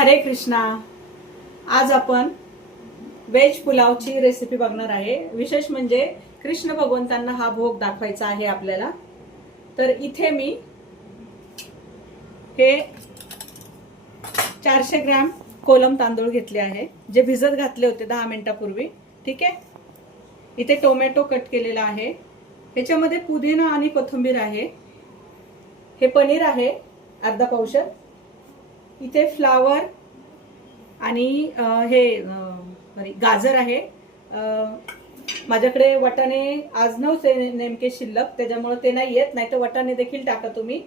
हरे कृष्णा। आज आपण वेज पुलावची रेसिपी बघणार आहे। विशेष म्हणजे कृष्ण भगवंतांना हा भोग दाखवायचा आहे आपल्याला। तर इथे मी हे 400 ग्रॅम कोलम तांदूळ घेतले आहे, जे भिजत घातले होते 10 मिनिटांपूर्वी। ठीक आहे। इथे टोमॅटो कट केलेला आहे, ह्याच्यामध्ये पुदिना आणि कोथिंबीर आहे। हे पनीर आहे अर्धा पावशर। इथे फ्लावर आणि हे गाजर आहे। माझ्याकडे वाटाणे आज नव्हते नेमके शिल्लक, त्याच्यामुळे ते नाही येत, नाही तर वाटाणे देखील टाका तुम्ही।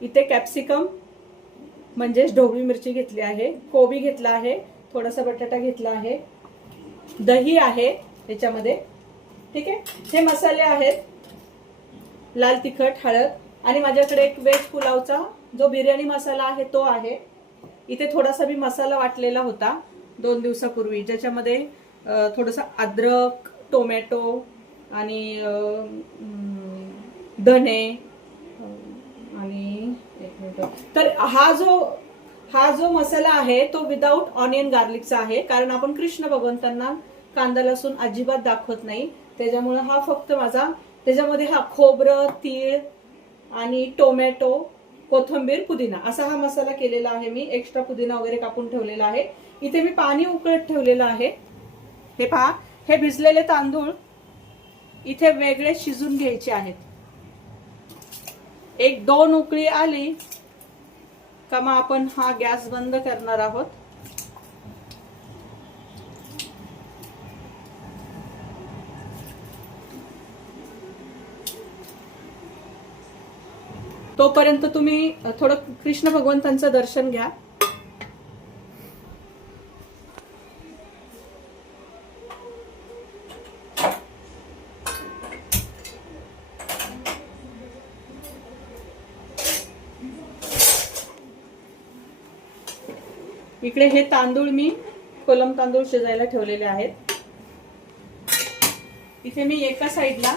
इथे कॅप्सिकम म्हणजेच ढोबळी मिरची घेतली आहे, कोबी घेतला आहे, थोडासा बटाटा घेतला आहे, दही आहे याच्यामध्ये। ठीक आहे। हे मसाले आहेत, लाल तिखट, हळद, आणि माझ्याकडे एक वेज पुलावचा जो बिर्याणी मसाला आहे तो आहे। इथे थोडासा मी मसाला वाटलेला होता 2 दिवसापूर्वी, ज्याच्यामध्ये थोडासा अद्रक, टोमॅटो आणि धने आणि एक मिनिट। तर हा जो मसाला आहे तो विदाउट ऑनियन गार्लिकचा आहे, कारण आपण कृष्ण भगवंतांना कांदा लसूण अजिबात दाखवत नाही, त्याच्यामुळे हा फक्त माझा। त्याच्यामध्ये हा खोबरं, तीळ आणि टोमॅटो, कोथिंबीर, पुदिना असा हा मसाला केलेला आहे मी। एक्स्ट्रा पुदिना वगैरे कापून ठेवलेला आहे। इथे मी पाणी उकळत ठेवलेलं आहे। हे पहा, हे भिजलेले तांदूळ इथे वेगळे शिजून घ्यायचे आहेत। 1-2 उकळी आली का मग आपण हा गॅस बंद करणार आहोत। तोपर्यंत तुम्ही थोडं कृष्ण भगवंतांचं दर्शन घ्या। इकडे हे तांदूळ मी कोलम तांदूळ शिजायला ठेवलेले आहेत। इथे मी एका साइडला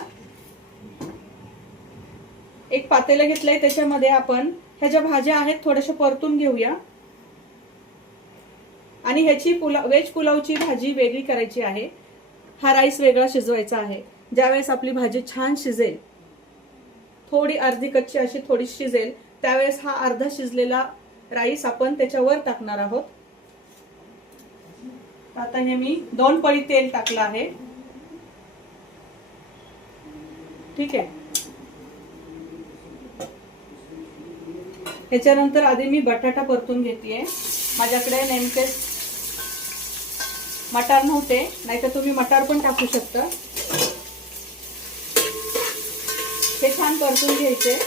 एक पातेलं घेतलंय, त्याच्यामध्ये आपण ह्या ज्या भाज्या आहेत थोड्याशा परतून घेऊया। आणि ह्याची वेज पुलावची भाजी वेगळी करायची आहे, हा राईस वेगळा शिजवायचा आहे। ज्यावेळेस आपली भाजी छान शिजेल, थोडी अर्धी कच्ची अशी थोडी शिजेल, त्यावेळेस हा अर्धा शिजलेला राईस आपण त्याच्यावर टाकणार आहोत। आता हे मी 2 पळी तेल टाकलं आहे। ठीक आहे। त्याच्यानंतर आधी मी बटाटा परतून घेतेय। माझ्याकडे नेमके मटार नव्हते, नाहीतर तुम्ही मटार पण टाकू शकता। हे छान परतून घ्यायचे।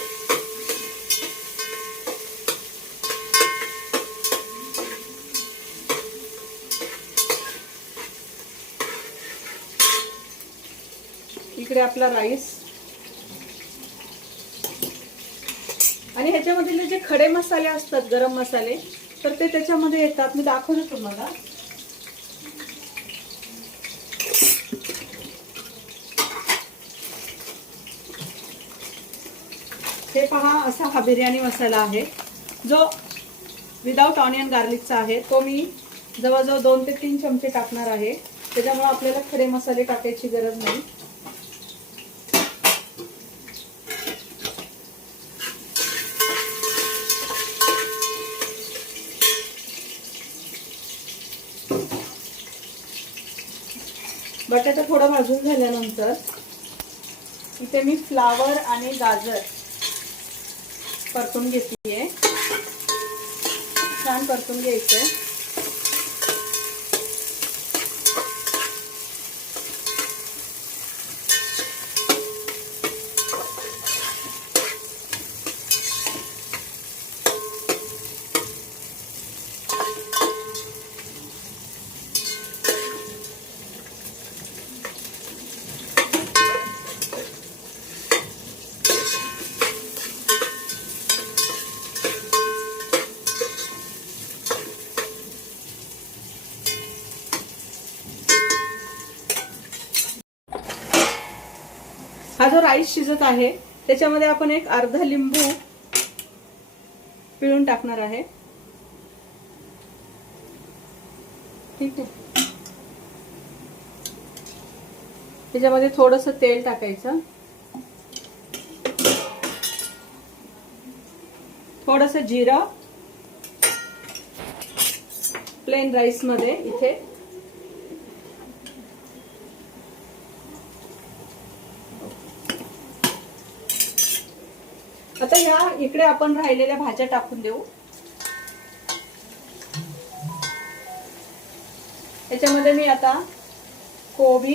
इकडे आपला राईस आणि ह्याच्यामधले जे खडे मसाले असतात, गरम मसाले, तर ते त्याच्यामध्ये येतात। मी दाखवते तुम्हाला। हे पहा, असा हा बिर्याणी मसाला आहे, जो विदाउट ऑनियन गार्लिकचा आहे। तो मी जवळजवळ 2 ते 3 चमचे टाकणार आहे, त्याच्यामुळे आपल्याला खडे मसाले टाकायची गरज नाही। बटाटा थोडा भाजून झाल्यानंतर इथे मी फ्लावर आणि गाजर परतून घेतलीये। छान परतून घ्यायचंय। हा जो राईस शिजत आहे त्याच्यामध्ये आपण एक अर्धा लिंबू पिळून टाकणार आहे। ठीक आहे. त्याच्यामध्ये थोडंसं तेल टाकायचं, थोडंसं जिरं प्लेन राईस मध्ये इथे, आता ह्या इकडे आपण राहिलेल्या भाज्या टाकून देऊ. याच्यामध्ये मी आता कोबी,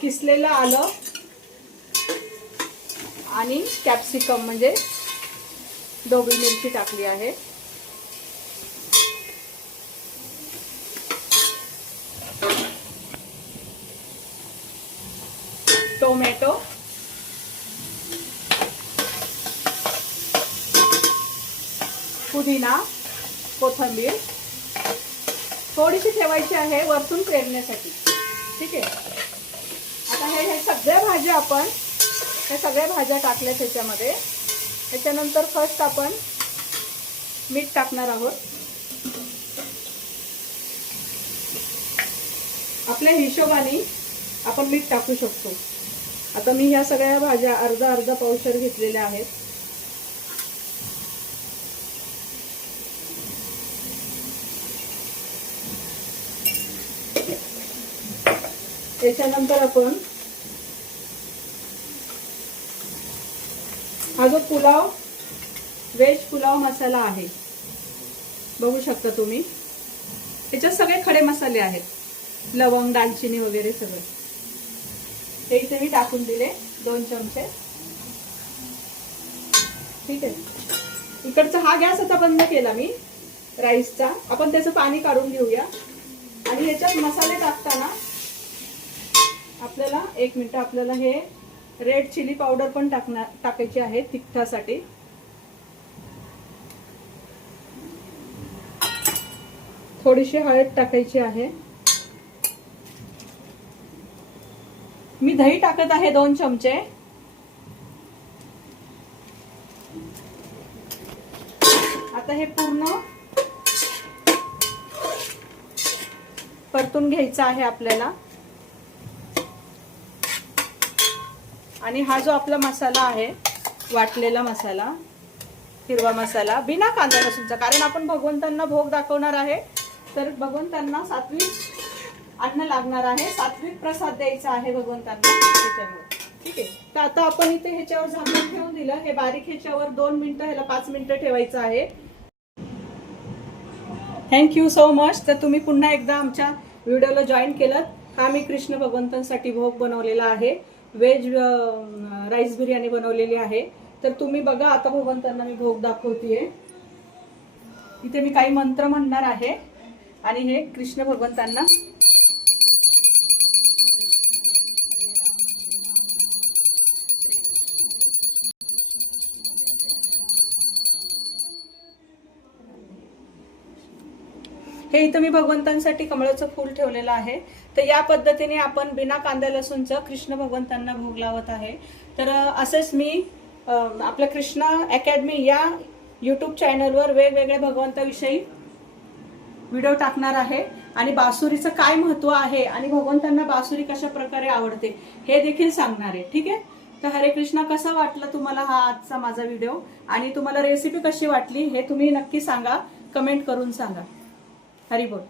किसलेलं आलं आणि कॅप्सिकम म्हणजे ढोबळी मिरची टाकली आहे. टोमॅटो, पुदिना, कोथिंबीर थोडीशी ठेवायची आहे वरतून पेरण्यासाठी. ठीक आहे. आता हे सगळ्या भाज्या आपण सगळ्या भाज्या टाकल्या त्याच्यामध्ये. त्याच्यानंतर फर्स्ट आपण मीठ टाकणार आहोत. आपल्या हिशोबाने आपण मीठ टाकू शकतो. आता मी ह्या सगळ्या भाज्या अर्धा अर्धा पावशेर घेतलेल्या आहेत. त्याच्यानंतर आपण हा जो पुलाव व्हेज पुलाव मसाला आहे बघू शकता तुम्ही, त्याच्यात सगळे खडे मसाले आहेत, लवंग, दालचिनी वगैरे सगळे. हे इथे मी टाकून दिले 2 चमचे. ठीक आहे. इकडचा हा गॅस आता बंद केला मी राईसचा. आपण त्याचं पाणी काढून घेऊया. आणि ह्याच्यात मसाले टाकताना आपल्याला 1 मिनिट, आपल्याला हे रेड चिली पावडर पण टाकायची आहे तिखटासाठी. थोडीशी हळद टाकायची आहे. मी दही टाकत आहे 2 चमचे. आता हे पूर्ण परतून घ्यायचं आहे आपल्याला. आणि हा जो आपला मसाला आहे, वाटलेला मसाला, हिरवा मसाला बिना कांदा लसूणचा, कारण आपण भगवंतांना भोग दाखवणार आहे, तर भगवंतांना सात्विक अन्न लागणार आहे, सात्विक प्रसाद द्यायचा आहे भगवंतांना त्याच्यावर. ठीक आहे. तर आता आपण इथे ह्याच्यावर झाकण ठेवून दिलं. हे बारीक ह्याच्यावर 2 मिनिटं, ह्याला 5 मिनिटं ठेवायचं आहे. Thank you so much. तर तुम्ही पुन्हा एकदा आमच्या व्हिडिओला जॉईन केलं. हा मी कृष्ण भगवंतांसाठी भोग बनवलेला आहे. व्हेज राईस बिर्याणी बनवलेली आहे. तर तुम्ही बघा, आता भगवंतांना मी भोग दाखवतेय. इथे मी काही मंत्र म्हणणार आहे आणि हे कृष्ण भगवंतांना हे इथं मी भगवंतांसाठी कमळाचं फूल ठेवलेलं आहे. तर या पद्धतीने आपण बिना कांदा लसूणचं कृष्ण भगवंतांना भोग लावत आहे. तर असेच मी आपल्या कृष्णा अकॅडमी या यूट्यूब चॅनलवर वेगवेगळ्या भगवंताविषयी व्हिडिओ टाकणार आहे. आणि बासुरीचं काय महत्त्व आहे आणि भगवंतांना बासुरी कशा प्रकारे आवडते हे देखील सांगणार आहे. ठीक आहे. तर हरे कृष्णा. कसा वाटला तुम्हाला हा आजचा माझा व्हिडिओ, आणि तुम्हाला रेसिपी कशी वाटली हे तुम्ही नक्की सांगा, कमेंट करून सांगा. हरी बोल.